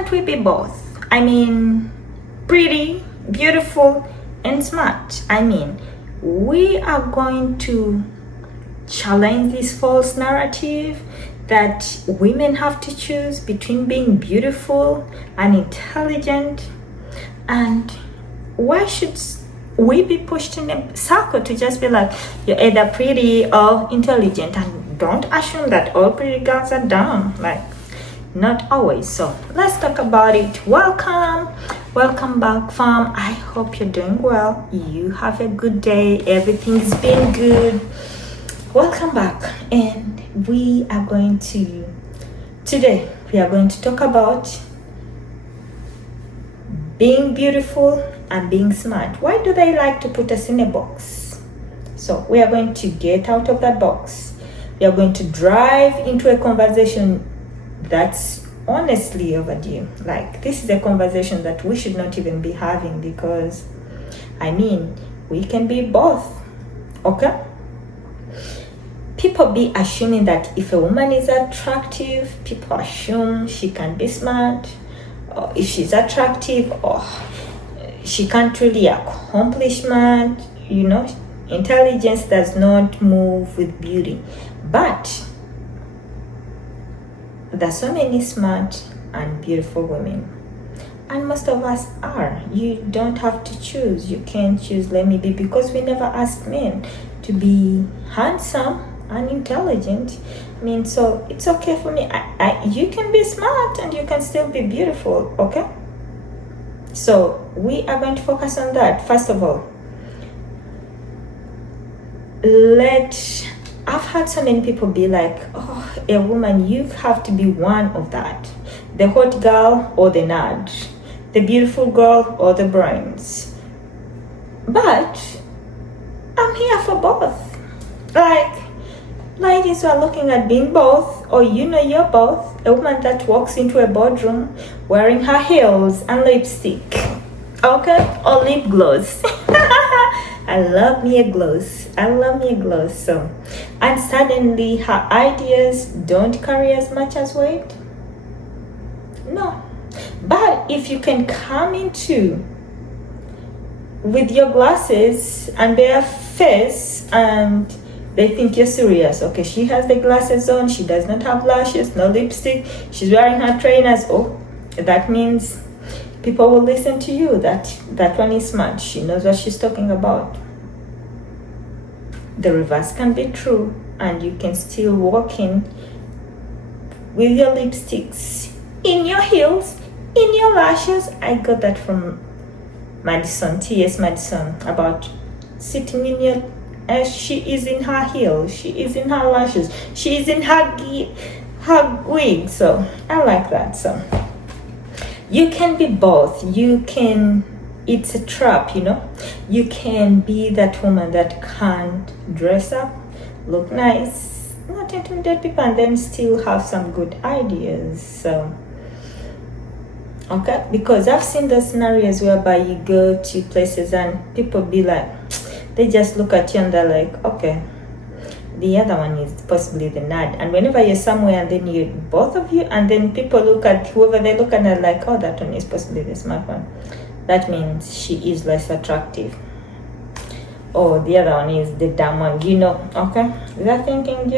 can't we be both? I mean, pretty, beautiful, and smart. I mean, we are going to challenge this false narrative that women have to choose between being beautiful and intelligent. And why should we be pushed in a circle to just be like, you're either pretty or intelligent? And don't assume that all pretty girls are dumb. Like, not always. So let's talk about it. Welcome back, fam. I hope you're doing well. You have a good day. Everything's been good. Welcome back. And today we are going to talk about being beautiful and being smart. Why do they like to put us in a box? So we are going to get out of that box. We are going to drive into a conversation that's honestly overdue. Like, this is a conversation that we should not even be having, because I mean, we can be both. Okay? People be assuming that if a woman is attractive, people assume she can be smart, or if she's attractive, or she can't really accomplish much. You know, intelligence does not move with beauty. But there's so many smart and beautiful women, and most of us are. You don't have to choose. You can't choose, let me be, because we never asked men to be handsome and intelligent. I mean, so it's okay for me. You can be smart and you can still be beautiful. Okay, so we are going to focus on that. First of all, I've had so many people be like, oh, a woman, you have to be one of that. The hot girl or the nerd. The beautiful girl or the brains. But I'm here for both. Like, ladies who are looking at being both, or you're both. A woman that walks into a boardroom wearing her heels and lipstick. Okay? Or lip gloss. I love me a gloss. So, and suddenly her ideas don't carry as much as weight. No. But if you can come into with your glasses and bare face, and they think you're serious. Okay, she has the glasses on, she does not have lashes, no lipstick, she's wearing her trainers. Oh, that means people will listen to you. That one is smart. She knows what she's talking about. The reverse can be true, and you can still walk in with your lipsticks, in your heels, in your lashes. I got that from Madison, T.S. Madison, about sitting in your, as she is in her heels, she is in her lashes, she is in her wig. So I like that. So you can be both. It's a trap, You can be that woman that can't dress up, look nice, not intimidate people, and then still have some good ideas. So, okay, because I've seen the scenarios whereby you go to places and people be like, they just look at you and they're like, okay, the other one is possibly the nerd. And whenever you're somewhere and then both of you, and then people look at whoever they look at and they're like, oh, that one is possibly the smart one. That means she is less attractive. Or the other one is the dumb one, okay? They're thinking,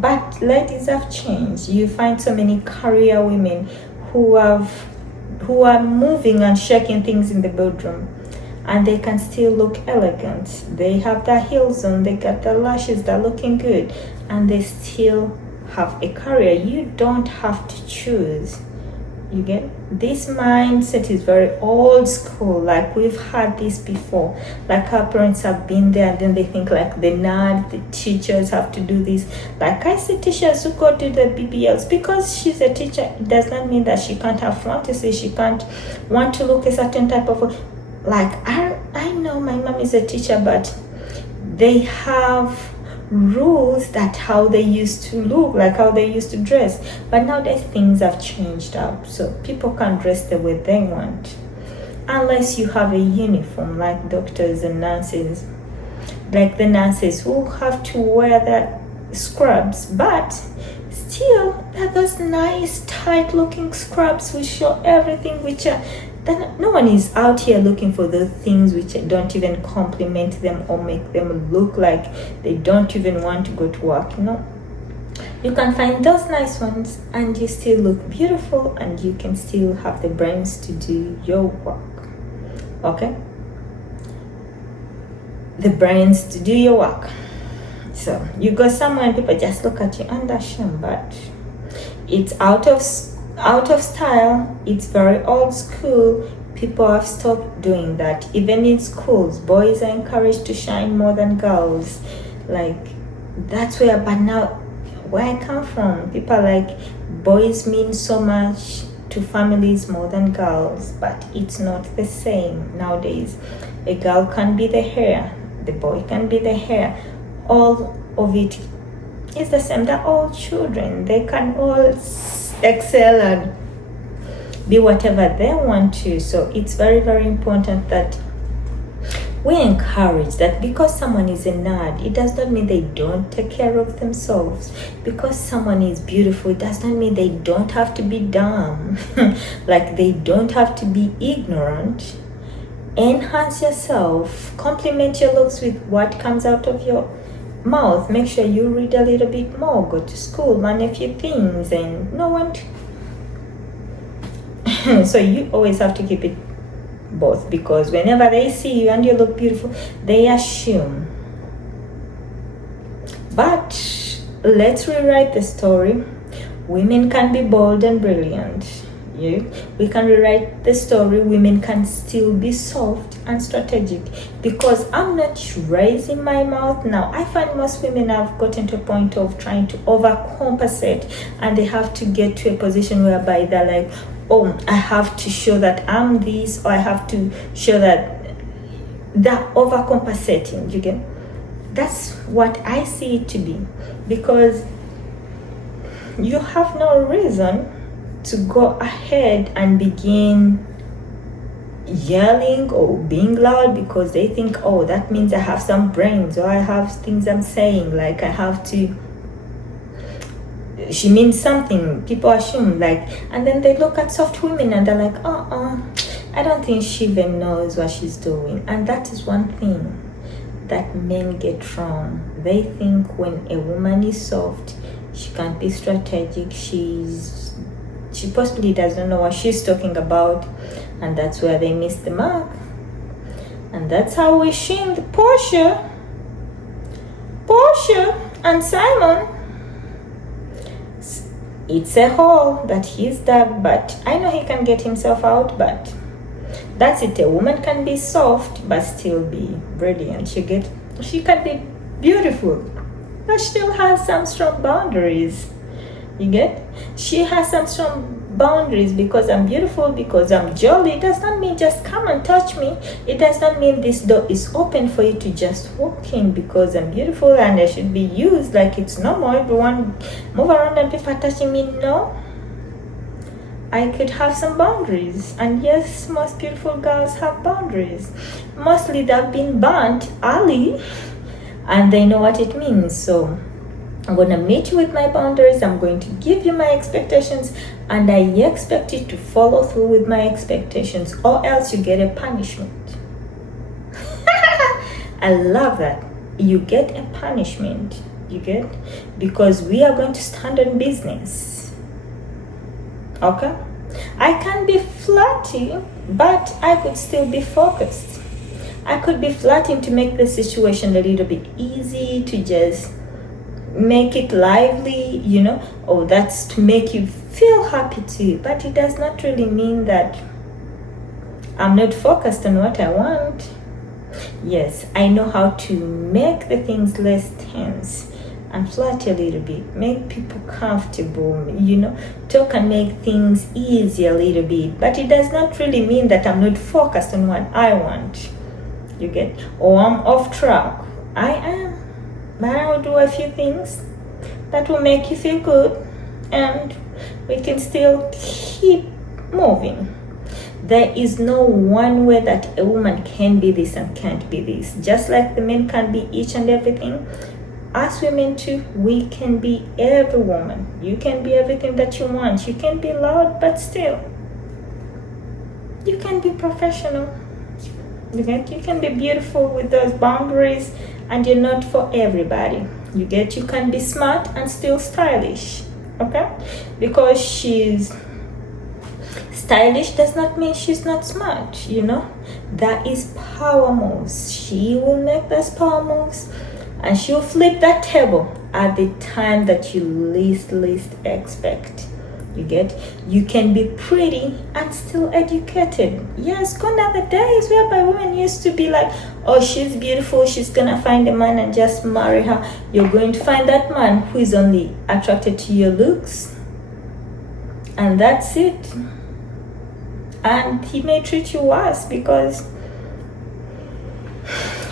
but ladies have changed. You find so many career women who are moving and shaking things in the bedroom, and they can still look elegant. They have their heels on, they got their lashes, they're looking good, and they still have a career. You don't have to choose. You get this mindset is very old school. Like, we've had this before. Like, our parents have been there, and then they think like the nerd, the teachers have to do this. Like, I see teachers who go to the BBLs because she's a teacher. It does not mean that she can't have fantasy. She can't want to look a certain type of. Like, I know my mom is a teacher, but they have rules that how they used to look, like how they used to dress. But nowadays things have changed up, so people can't dress the way they want unless you have a uniform, like doctors and nurses, like the nurses who have to wear their scrubs, but still those nice tight looking scrubs which show everything, which are, then no one is out here looking for those things which don't even compliment them or make them look like they don't even want to go to work. You can find those nice ones and you still look beautiful, and you can still have the brains to do your work. Okay, the brains to do your work. So you go somewhere and people just look at you and assume, but it's out of style. It's very old school. People have stopped doing that. Even in schools, boys are encouraged to shine more than girls. Like, that's where, but now where I come from, people are like, boys mean so much to families more than girls, but it's not the same nowadays. A girl can be the hair, the boy can be the hair. All of it is the same. They're all children. They can all excel and be whatever they want to. So it's very, very important that we encourage that. Because someone is a nerd, it does not mean they don't take care of themselves. Because someone is beautiful, it does not mean they don't have to be dumb. Like, they don't have to be ignorant. Enhance yourself. Compliment your looks with what comes out of your mouth. Make sure you read a little bit more, go to school, learn a few things, and no one so you always have to keep it both, because whenever they see you and you look beautiful, they assume. But let's rewrite the story. Women can be bold and brilliant. We can rewrite the story. Women can still be soft and strategic, because I'm not raising my mouth now. I find most women have gotten to a point of trying to overcompensate, and they have to get to a position whereby they're like, oh, I have to show that I'm this, or I have to show that they're overcompensating. You get? That's what I see it to be, because you have no reason to go ahead and begin yelling or being loud because they think, oh, that means I have some brains, or I have things I'm saying, like I have to, she means something. People assume, like, and then they look at soft women and they're like, I don't think she even knows what she's doing. And that is one thing that men get wrong. They think when a woman is soft, she can't be strategic, she possibly doesn't know what she's talking about, and that's where they miss the mark. And that's how we shamed Portia and Simon. It's a hole that he's dug, but I know he can get himself out. But that's it. A woman can be soft but still be brilliant. She can be beautiful but still has some strong boundaries. You get? She has some strong boundaries. Because I'm beautiful, because I'm jolly, it does not mean just come and touch me. It does not mean this door is open for you to just walk in. Because I'm beautiful and I should be used like it's normal. Everyone move around and people are touching me. No. I could have some boundaries. And yes, most beautiful girls have boundaries. Mostly they've been burnt early and they know what it means. So I'm going to meet you with my boundaries. I'm going to give you my expectations, and I expect you to follow through with my expectations, or else you get a punishment. I love that. You get a punishment. You get? Because we are going to stand on business. Okay? I can be flirty, but I could still be focused. I could be flirting to make the situation a little bit easy, to just make it lively, or that's to make you feel happy too. But it does not really mean that I'm not focused on what I want. Yes, I know how to make the things less tense and flirt a little bit, make people comfortable, talk and make things easy a little bit. But it does not really mean that I'm not focused on what I want. You get? Or I'm off track. I am. But I'll do a few things that will make you feel good, and we can still keep moving. There is no one way that a woman can be this and can't be this. Just like the men can be each and everything, as women too, we can be every woman. You can be everything that you want. You can be loud, but still you can be professional. You can be beautiful with those boundaries, and you're not for everybody. You can be smart and still stylish. Okay, because she's stylish does not mean she's not smart. That is power moves. She will make those power moves, and she'll flip that table at the time that you least expect. You can be pretty and still educated. Yes, gone are the days whereby women used to be like, oh, she's beautiful, she's gonna find a man and just marry her. You're going to find that man who is only attracted to your looks, and that's it. And he may treat you worse because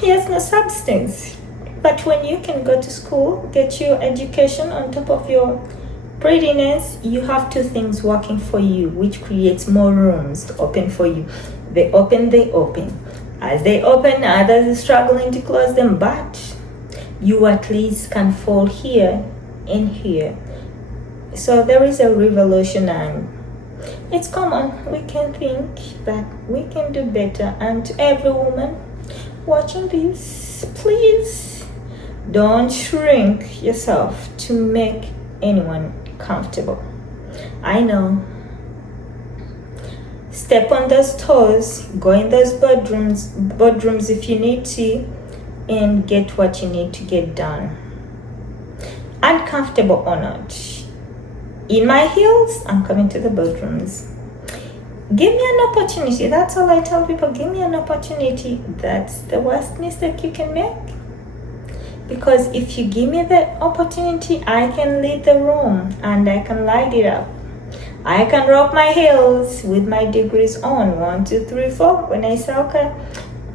he has no substance. But when you can go to school, get your education on top of your prettiness, you have two things working for you, which creates more rooms to open for you. They open. As they open, others are struggling to close them, but you at least can fall here and here. So there is a revolution, and it's common. We can think that we can do better. And to every woman watching this, please don't shrink yourself to make anyone comfortable. I know. Step on those toes, go in those boardrooms if you need to, and get what you need to get done. Uncomfortable or not. In my heels, I'm coming to the boardrooms. Give me an opportunity. That's all I tell people. Give me an opportunity. That's the worst mistake you can make. Because if you give me the opportunity, I can lead the room and I can light it up. I can rock my heels with my degrees on. 1, 2, 3, 4. When I say, okay,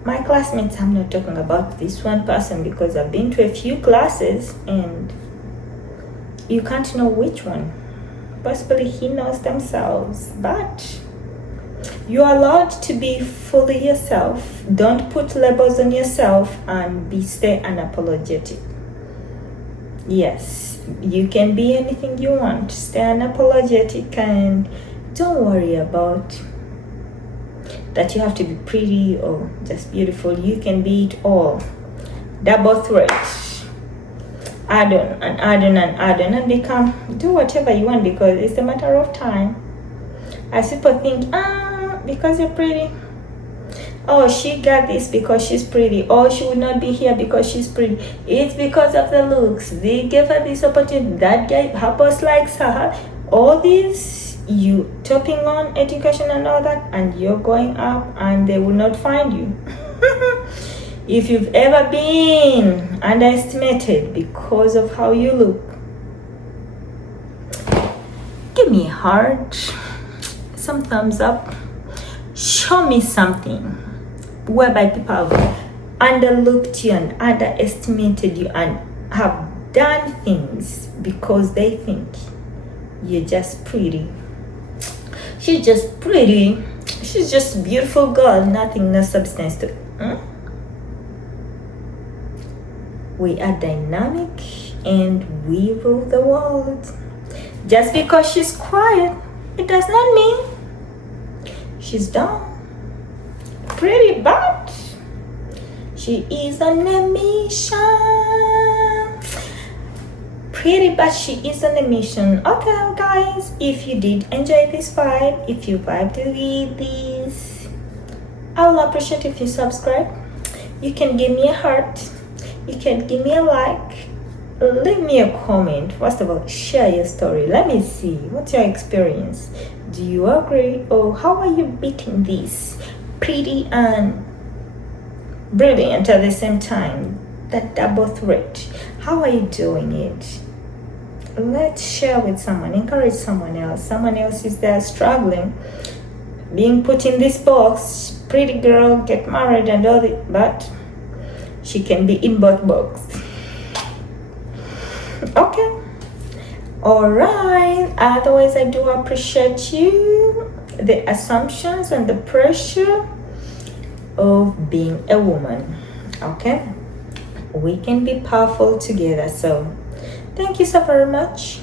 my classmates, I'm not talking about this one person because I've been to a few classes and you can't know which one. Possibly he knows themselves, but you are allowed to be fully yourself. Don't put labels on yourself and stay unapologetic. Yes, you can be anything you want. Stay unapologetic and don't worry about that you have to be pretty or just beautiful. You can be it all. Double threat. Add on and add on and add on and do whatever you want because it's a matter of time. As people think, because you're pretty, oh, she got this because she's pretty, or she would not be here because she's pretty. It's because of the looks. They gave her this opportunity. That guy, her boss likes her. All these, you topping on education and all that, and you're going up and they will not find you. If you've ever been underestimated because of how you look, give me a heart, some thumbs up, show me something whereby people have underlooked you and underestimated you and have done things because they think you're just pretty. She's just pretty. She's just a beautiful girl, nothing, no substance to it. We are dynamic and we rule the world. Just because she's quiet, it does not mean she's dumb. Pretty, but she is on a mission. Pretty, but she is on a mission. Okay, guys, if you did enjoy this vibe, if you vibed with this, I will appreciate if you subscribe. You can give me a heart. You can give me a like. Leave me a comment. First of all, share your story. Let me see. What's your experience? Do you agree? Or how are you beating this? Pretty and brilliant at the same time. That double threat. How are you doing it? Let's share with someone. Encourage someone else. Someone else is there struggling. Being put in this box. Pretty girl, get married and all that. But she can be in both boxes. Okay. Alright. Otherwise, I do appreciate you. The assumptions and the pressure of being a woman. Okay. we can be powerful together. So thank you so very much.